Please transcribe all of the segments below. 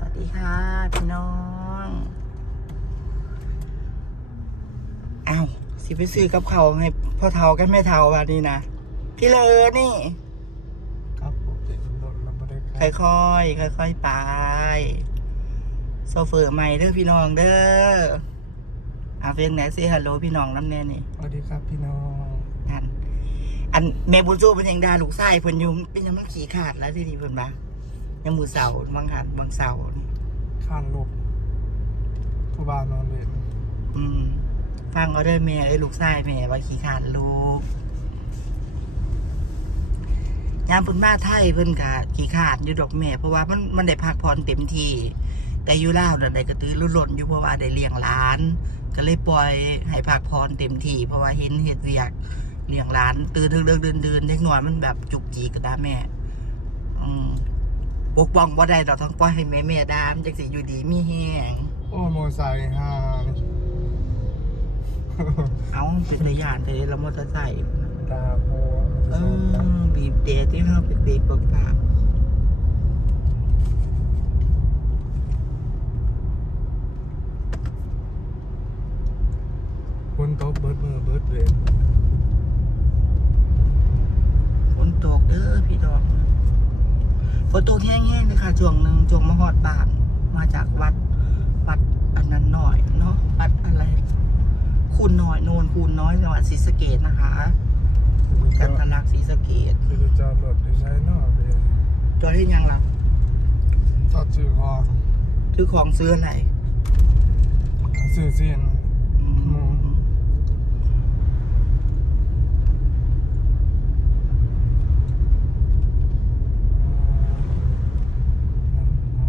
วัสดีค่ะ พี่น้องเอาวสิไปซื้อกับเขาวให้พ่อเทากับแม่เทาวันนี้นะ พี่เลอนี่ครับผมจะโดนเราไม่ได้ค่อยๆค่อยๆไปโซเฟอร์ใหม่เด้อพี่น้องเด้ออาเฟนแหนซี่ฮัลโหลพี่น้องน้ำแน่นี่สวัสดีครับพี่น้องอันอันแม่บุญสู้เป็นยังดาลูกไส้เพิ่นอยุงเป็นยังมันขี่ขาดแล้วที่ดีเพิ่นบ่า ยังมือเสาร์บางหันบางเสาร์นี่ข้างลูกผู้บ้านนอนเล่นอืมฟังเอาเด้อแม่เอ้ยลูกไส้แม่ว่าขี่ขาดลูกยามเพิ่นมาไทยเพิ่นกะขี่ขาดอยู่ดอกแม่ เพราะว่ามันมันได้พักผ่อนเต็มที่แต่อยู่ลาวน่ะได้กระตือรือร้นอยู่เพราะว่าได้เลี้ยงหลาน ก็เลยปล่อยให้พักผ่อนเต็มที่เพราะว่าเห็นเฮ็ดเวียกเลี้ยงหลานตื่นเดินเดินเดินเด็กน้อยมันแบบจุกจีกระดาแม่ อืม ปกป้องบ่ได้ดอกทั้งปล่อยให้แม่แม่ดามจังสิอยู่ดีมีแห้งโอ้โมอไซค์ห่างเอาเป็นตะยานเลยแล้วมอเตอร์ไซค์ดาโพเออบีบเดทที่เราเป็นเบรกบังคับคนโต๊ะเบิร์ดมือเบิร์ดเวร ฝนตกเด้อพี่ดอกฝ นตกแห้งๆเลยค่ะช่วงหนึ่งช่วงมาฮอดบ้านมาจากวัดวัดอันนั้นหน่อยเนาะวัดอะไรคูณน้อยโนนคูณน้อยจังหวัดศรีสะเกดนะคะกันทะลักศรีสะเกดคือจะจอดรถที่ใช้นอกเลยจอที่ยังล่ะจอดจือคอซื้อของซื้ออะไรสื่อเสียน อืม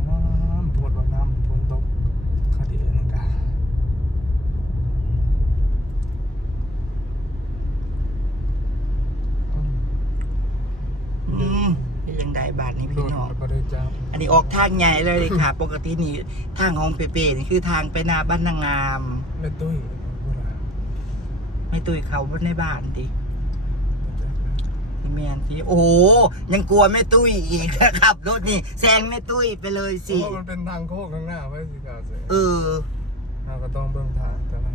น้ำปวดว่าน้ำฝนตกคดีนึงกัน อืมเป็นยังไงบ้านนี้ โด พี่ น น้อง ก็ได้จับ อันนี้ออก ทางใหญ่เลยเลยค่ะ ปกตินี่ทางของเปเป้นี่คือทางไปหน้าบ้านนางงาม ไม่ตุ้ยพูดอะไรไม่ตุยเขาบนในบ้านดิพี่แมนพี่โอ้โหยังกลัวไม่ตุ้ยอีกขับรถนี่แซงไม่ตุ้ยไปเลยสิโอ้มันเป็นทางโค้งข้างหน้าไว้สิกาเสียเออ เราก็ต้องเบิ่งทางแต่ละ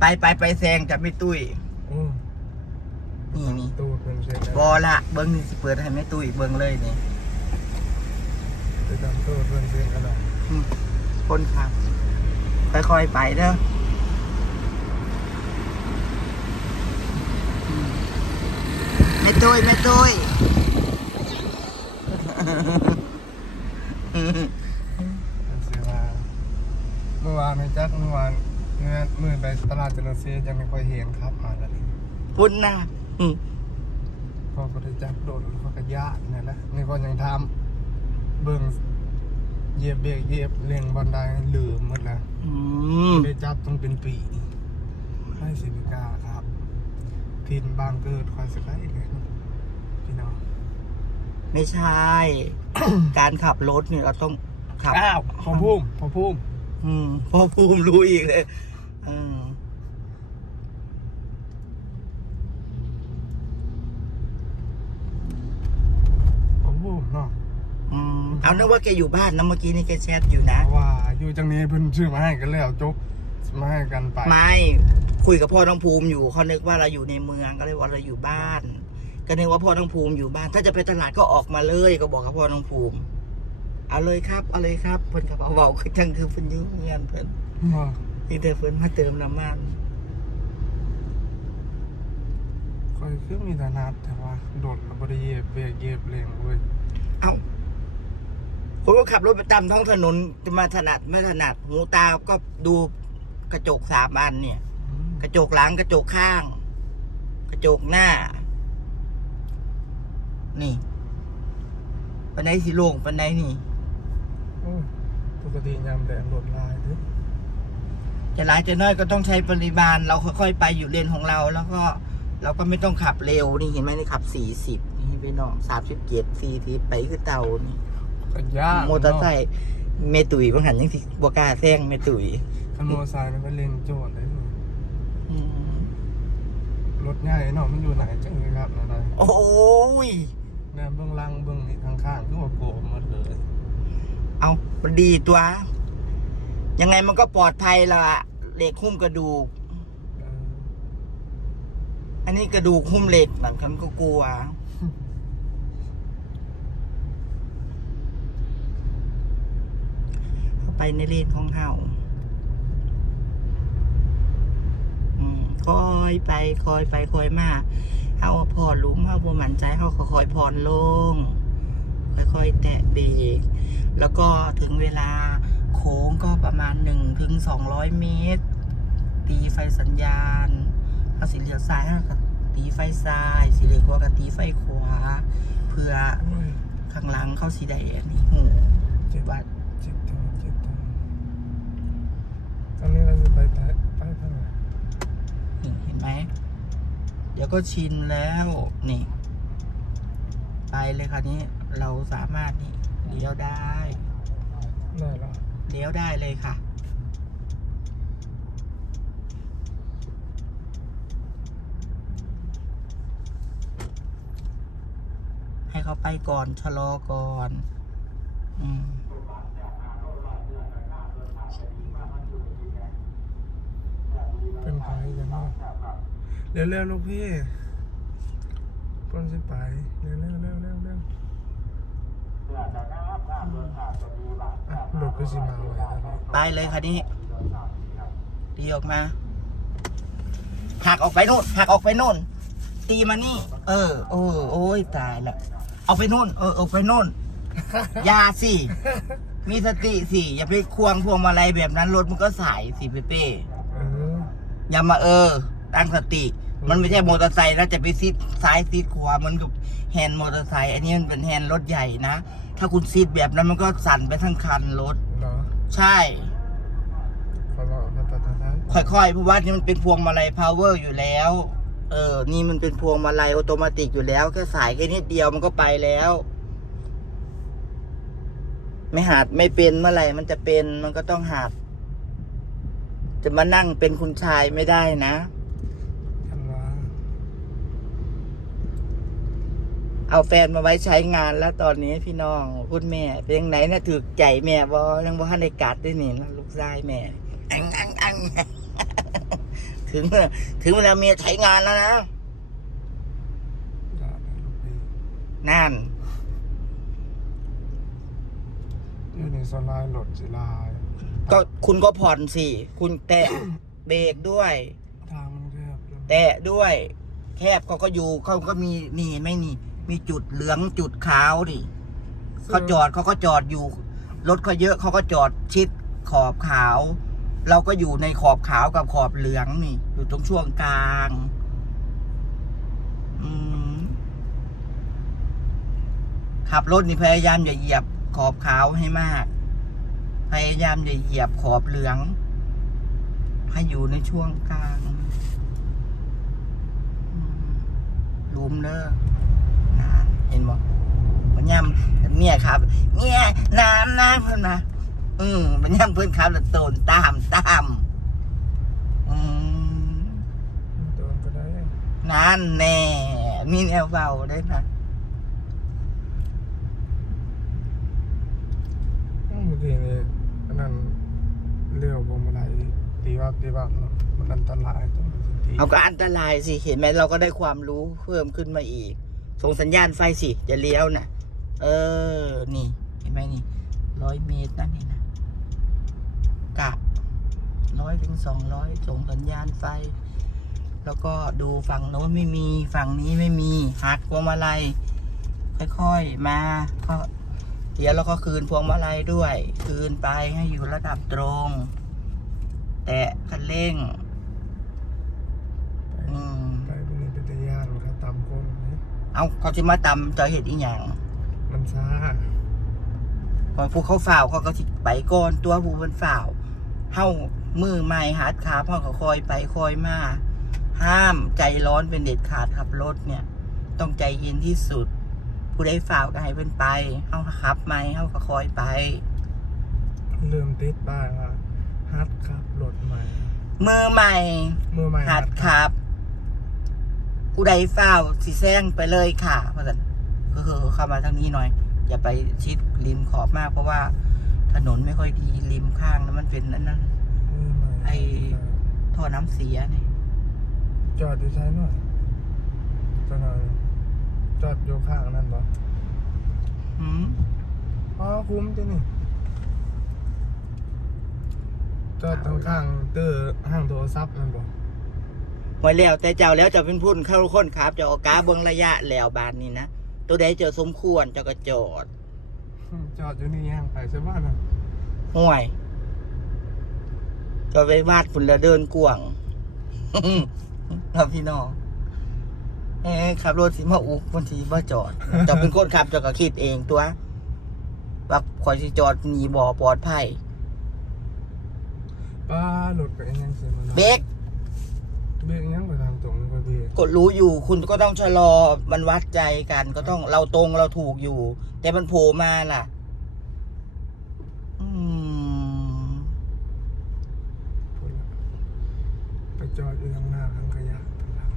ไปไปไปแซงจะไม่ตุ้ยอืมนี่นี่ตูดเป็นเส้นบอละเบิ้งนี่สิเปิดให้ไม่ตุ้ยเบิ้งเลยนี่ ไปดำตูดเป็นเส้นกันเลยอืมคนขับค่อยๆไปเด้ออืมไม่ตุ้ยไม่ตุ้ยเป็นเสียว่าเมื่อวานในจักเมื่อวานเมื่อเมื่อไปตลาดเจริญเซียยังไม่ค่อยเห็นครับมาแล้วนี่พุ่นนะอืมพอไปจับโดดเขาก็ยากนี่แหละนี่ก็ยังทำ เบิ่งเหยียบเบรกเหยียบเร่งบันไดลืมหมดแล้วอืมได้จับต้องเป็นปีให้สิบิกล้าครับทินบางเกิดคอยสกายเลยเนาะพี่น้อง ไม่ใช่ การขับรถเนี่ยเราต้องขับอ้าวพอพุ่มพอพุ่มอืมพ่อภูมิรู้อีกเลยอืม พอพุ่มเนาะ อืม เอานึกว่าแกอยู่บ้านนะเมื่อกี้นี่แกแชทอยู่นะ เพราะว่าอยู่จังนี้เพิ่นชื่อมาให้กันแล้วจกมาให้กันไปไม่ คุยกับพ่อน้องภูมิอยู่เขานึกว่าเราอยู่ในเมืองก็เลยว่าเราอยู่บ้าน ก็นึกว่าพ่อน้องภูมิอยู่บ้าน ถ้าจะไปตลาดก็ออกมาเลยก็บอกกับพ่อน้องภูมิ เอาเลยครับเอาเลยครับเพิ่นกับเอาเบาคือจังคือเพิ่นอยุ่งเงินเพิ่นว่าที่เธอเพิ่นมาเติมน้ำมันคอยคือมีฐานะแต่ว่าโดดแล้วบ่ได้เหยียบเบรกเหยียบเร่งเว้ยเอ้า คนก็ขับรถไปตามท้องถนนจะมาถนัดไม่ถนัดหูตาก็ดูกระจกสามอันเนี่ยอืมกระจกหลังกระจกข้าง กระจกหน้า นี่ปันไดสีโล่งปันไดนี่โอ้ยปกติยามแดดรถลายเด้อจะหลายจะน้อยก็ต้องใช้ปริมาณ เราค่อยๆไปอยู่เลนของเรา แล้วก็ เราก็ไม่ต้องขับเร็วนี่เห็นไหมนี่ขับสี่สิบนี่พี่น้องสามสิบเจ็ดสี่สิบไปคือเต่านี่ ก็ยากมอเตอร์ไซค์เมตุยบางหันยังสิบกล้าแซงเมตุยคันมอเตอร์ไซค์มันไปเล่นโจรได้เลยอืมรถใหญ่เนาะมันอยู่ไหนจังเลยครับนะนะโอ้ยแนมเบื้องล่างเบื้องนี่ข้างๆคือว่าโกมหมดเลยมันดีตัว ยังไงมันก็ปลอดภัยละเหล็กหุ้มกระดูกเอออันนี้กระดูกหุ้มเหล็กบางครั้งก็กลัว เข้า ไปในเลนของเฮาอืมคอยไปคอยไปคอยมาเฮาพอหลุมเฮาบ่มั่นใจเฮาก็คอยผ่อนลง ค่อยๆ แตะเบรกแล้วก็ถึงเวลาโค้งก็ประมาณ1ถึง200 เมตร ตีไฟสัญญาณถ้าสีเหลียวซ้ายก็ตีไฟซ้าย สีเหลียวขวาก็ตีไฟขวา เพื่อโอ้ยข้างหลังเข้าสีแดงนี่หูเจ็บว่า เจ็บท้องเจ็บท้องตอน นี้เราจะไปแต่ไปทางไหนนี่เห็นไหม เดี๋ยวก็ชินแล้ว นี่ ไปเลยค่ะนี้ เราสามารถนี่เลี้ยวได้ได้เหรอเลี้ยวได้เลยค่ะ ให้เขาไปก่อนชะลอก่อน อืม เป็นไผกันเนาะ เร็วเร็วๆลูกพี่ปนสิไปเร็วเร็วเร็วเร็วเร็วอะรถก็สิมาไว้แล้วนี่ไปเลยค่ะนี่ตีออกมาหักออกไปนู่นหักออกไปนู่น ตีมานี่ เออโอ้โอ้ยตายละเอาไปนู่น เออเอาไปนู่นอยาสิ มีสติสิ อย่าไปควงพวงมาลัยแบบนั้นรถมันก็สายสิเป้เป้เอออย่ามาเออ ตั้งสติ มันไม่ใช่มอเตอร์ไซค์แล้วจะไปซิดซ้ายซิดขวามันกับแฮนด์มอเตอร์ไซค์อันนี้มันเป็นแฮนด์รถใหญ่นะ ถ้าคุณซิดแบบนั้นมันก็สั่นไปทั้งคันรถ เหรอใช่ ขอบอกขอตัดทางนั้นค่อยๆ เพราะว่านี่มันเป็นพวงมาลัยพาวเวอร์อยู่แล้ว เออ นี่มันเป็นพวงมาลัยออโตเมติกอยู่แล้ว แค่สายแค่นิดเดียวมันก็ไปแล้ว ไม่หัดไม่เป็นเมื่อไหร่มันจะเป็นมันก็ต้องหัด จะมานั่งเป็นคุณชายไม่ได้นะ ทันว่า เอาแฟนมาไว้ใช้งานแล้วตอนนี้พี่น้องคุณแม่ เป็นยังไงนะถือใจแม่บอยังบ่ทันได้กัดด้วยนี่นะลูกชายแม่อังอังอังถึงถึงเวลาเมียใช้งานแล้วนะได้นะลูกพี่นั่นอยู่ในโซนลายรถสิลาย ก็คุณก็ผ่อนสิ คุณแตะเบรกด้วย ทางมันแคบแล้วแตะด้วย แคบเขาก็อยู่เขาก็มีนี่ไม่นี่ มีจุดเหลืองจุดขาวดิเขาจอดเขาก็จอดอยู่ รถเขาเยอะเขาก็จอดชิดขอบขาว เราก็อยู่ในขอบขาวกับขอบเหลืองนี่ อยู่ตรงช่วงกลาง อืมขับรถนี่พยายามอย่าเหยียบขอบขาวให้มาก พยายามอย่าเหยียบขอบเหลือง ให้อยู่ในช่วงกลางอืมหลุมเด้อนะ เห็นบ่มันย่ำเนี่ยครับเนี่ยน้ำนะเพื่อนนะอืมมันย่ำเพื่อนครับแล้วโตนตามตามอืมโดนก็ได้นั่นแน่มีแนวเบาได้นะเมื่อกี้นี่อันนั้นเลี้ยวพวงมาลัยตีวับตีวับเนาะมันอันตรายต้องตีเอาก็อันตรายสิเห็นไหมเราก็ได้ความรู้เพิ่มขึ้นมาอีก ส่งสัญญาณไฟสิจะเลี้ยวนะเออ นี่ เห็นไหมนี่ร้อยเมตรนั่นเองนะกะร้อยถึงสองร้อยส่งสัญญาณไฟ แล้วก็ดูฝั่งโน้นไม่มีฝั่งนี้ไม่มีหักพวงมาลัยค่อยๆมาก็เดี๋ยวเราก็คืนพวงมาลัยด้วย คืนไปให้อยู่ระดับตรง แตะคันเร่ง เอาเขาจะมาตำจะเห็ดอีหยังมันช้าก่อนผู้เขาฝ่าวเขาก็สิไปก่อนตัวผู้เป็นฝ่าวเฮามือใหม่หัดขาพ่อก็คอยไปคอยมาห้ามใจร้อนเป็นเด็ดขาดขับรถเนี่ย ต้องใจเย็นที่สุด ผู้ได้ฝ่าวก็ให้เพิ่นไปเฮาขับไหมเฮาก็คอยไปเริ่มติดป้ายว่าฮัดขับรถใหม่มือใหม่มือใหม่หัดขับ ผู้ใดฝ่าวสิแซงไปเลยค่ะเพราะฉะนั้นก็คือเข้ามาทางนี้หน่อย อย่าไปชิดริมขอบมากเพราะว่าถนนไม่ค่อยดีริมข้างแล้วมันเป็นอันนั้นไอ้ท่อน้ำเสียนี่จอดอยู่ใช้หน่อยจอดหน่อยจอดอยู่ข้างนั่นบ่หืมอ๋อคุ้มจังนี่จอดตรงข้างเตอร์ห้างโทรศัพท์นั่น บ่ไว้แล้วแต่เจ้าแล้วเจะเป็นผู้เข้าคนครับเจะเอากาเบิ้งระยะแล้วบานนี้นะตัวใดเจอสมควรเจ้าก็จอด จอดอยู่นี่ย่างไปใช่ป่ะนะห่วยก็ไปวาดฝุ่นแล้วเดินกวางครับพี่น้องเอ้ยขับรถสิมาอุกบางทีมาจอดเจะเป็นคนขับเจะก็คิดเองตัวว่าคอยสิจอดหนีบ่อปลอดภัยป้ารถไปยังเสียมันเบรก เบรกยังไปทางตรงนี่ก็ดีกดรู้อยู่คุณก็ต้องชะลอมันวัดใจกันก็ต้องเราตรงเราถูกอยู่ แต่มันโผล่มาล่ะ อืมพุ่นละไปจอดอยู่ข้างหน้าข้างขยะข้างหลัง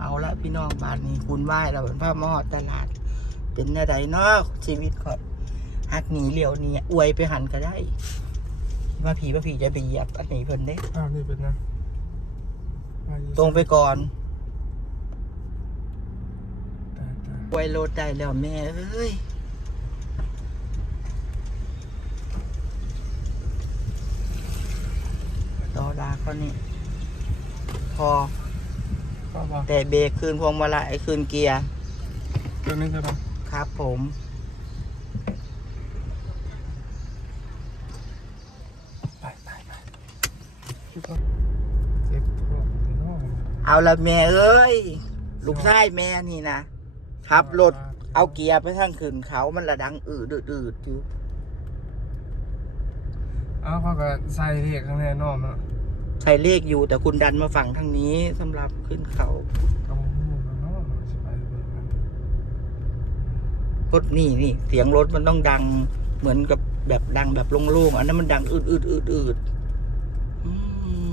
เอาละพี่น้องบ้านนี้คุณไหว้เราเป็นพระมอดตลาด เป็นอะไรเนาะชีวิตก่อนหักหนีเหลียวหนี้อวยไปหันก็ได้ ว่าผีว่าผีจะไปเหยียบอันนี้เพิ่นเด้อ้าวนี่เป็นนะว่าอยู่ตรงไปก่อนตายตายอวยโลดได้แล้วแม่เอ้ยต่อดาเขานี่ พอก็บอกแต่เบรกคืนพวงมาลัยคืนเกียร์ตัวนี้ใช่ปะครับผม ไปไปไป เจ็บท้องไปเนาะเอาละแม่เอ้ยลูกชายแม่นี่นะขับรถเอาเกียร์ไปทางขึ้นเขามันระดังอืดอืดอืดอยู่อ้าวเขาก็ใส่เรียกข้างในนอกเนาะใช้เลขอยู่แต่คุณดันมาฝั่งทางนี้สำหรับขึ้นเขาก็บ่ฮู้แล้วเนาะสิไปเบิ่งกันรถนี่นี่เสียงรถมันต้องดังเหมือนกับแบบดังแบบโล่งๆอันนั้นมันดังอืดอืดอืดอืดอื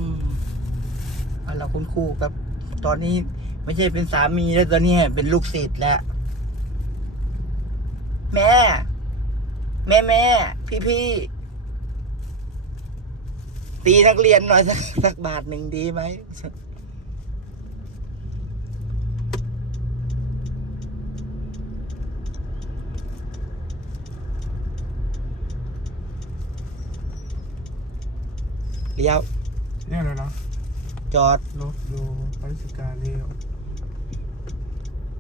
ม เอาละคุณครูครับ ตอนนี้ไม่ใช่เป็นสามีแล้วตอนนี้เป็นลูกศิษย์แล้ว แม่ แม่แม่พี่พี่ตีนักเรียนหน่อยสักสักบาทหนึ่งดีไหมเลี้ยวเรียกแล้วเนาะ จอดรถดูบริการเรียว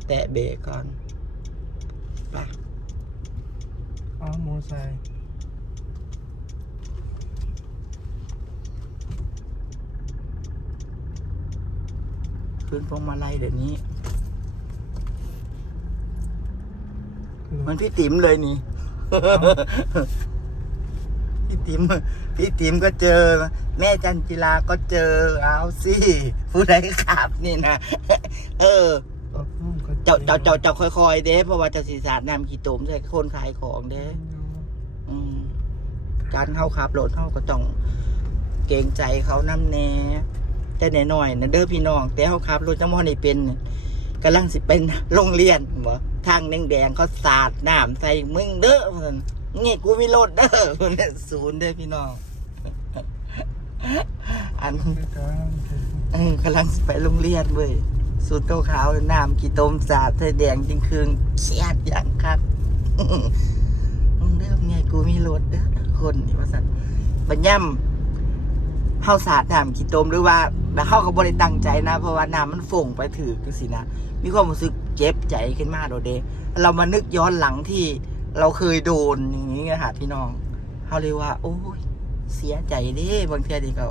แตะเบรกก่อนไปอ๋อมอเตอร์ไซค์ขึ้นพวงมาลัยเดี๋ยวนี้ มันพี่ติ๋มเลยนี่ พี่ติ๋มพี่ติ๋มก็เจอ แม่จันจิลาก็เจอเอาสิผู้ใดขับนี่นะเออรถพุ่งก็เจ้าเจ้าเจ้าเจ้าค่อยๆเด้เพราะว่าเจะสีสาดน้ำขี้ตุ่มใส่คนขายของเด้อืมการเข้าขับรถเข้าก็ต้องเกรงใจเขานำแหน่แต่แน่หน่อยนะเด้อพี่น้อง แต่เขาขับรถจังหวะนี้เป็นเนี่ยกำลังสิเป็นโรงเรียนบ่ทางแดงๆเขาสาดน้ำใส่มึงเด้อเพิ่ นงี้กูมีรถเด้อเพิ่นเนี่ยศูนย์เด้อพี่น้องอันการเออกำลังไปโรงเรียนเว้ยสูตรขาวน้ำขี้ต้มสาดใส่แดงจริงคืนเครียดอย่างครับมึงเด้อไงกูมีรถเด้อคนนี่ว่าสันบัญญัมเฮาสาดน้ำขี้ต้มหรือว่าแบบเฮาก็บ่ได้ตั้งใจนะ เพราะว่าน้ำมันฝงไปถือจังซี่นะมีความรู้สึกเจ็บใจขึ้นมากโดเดเรามานึกย้อนหลังที่ เราเคยโดนอย่างนี้นะฮะพี่น้องเฮาเลยว่า โอ้ย เสียใจเด้บางทีนี่ก็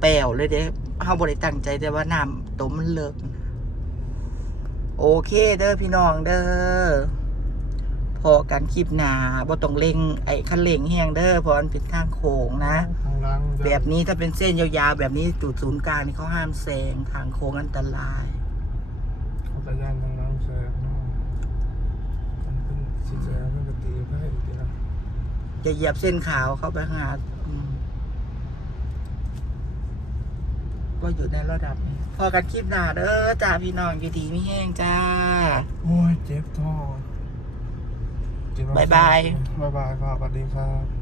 แปลวเลยเด้เฮาบ่ได้ตั้งใจแต่ว่าน้ำต้มมันเลิกนะโอเคเด้อพี่น้องเด้อพอกันคลิปหนาบ่ต้องเร่ง ไอ้คันเร่งแห้งเด้อเพราะมันเป็นทางโค้งนะข้างหล่างแบบนี้ถ้าเป็นเส้นยาวๆแบบนี้จุดศูนย์กลางนี่เขาห้ามแซงทางโค้งอันตราย เขาจะย่านทางหล่างแซงเนาะมัน เป็นสีแซงมันก็ตีไปอีกทีนะจะเหยียบเส้นขาวเข้าไปหาอืมก็อยู่ในระดับนี้ พอกันคลิปหนาเด้อจ้าพี่น้องอยู่ดีไม่แห้งจ้า โอ้ยเจ็บท้องกินมบ๊ายบาย บ๊ายบายครับสวัสดีครับ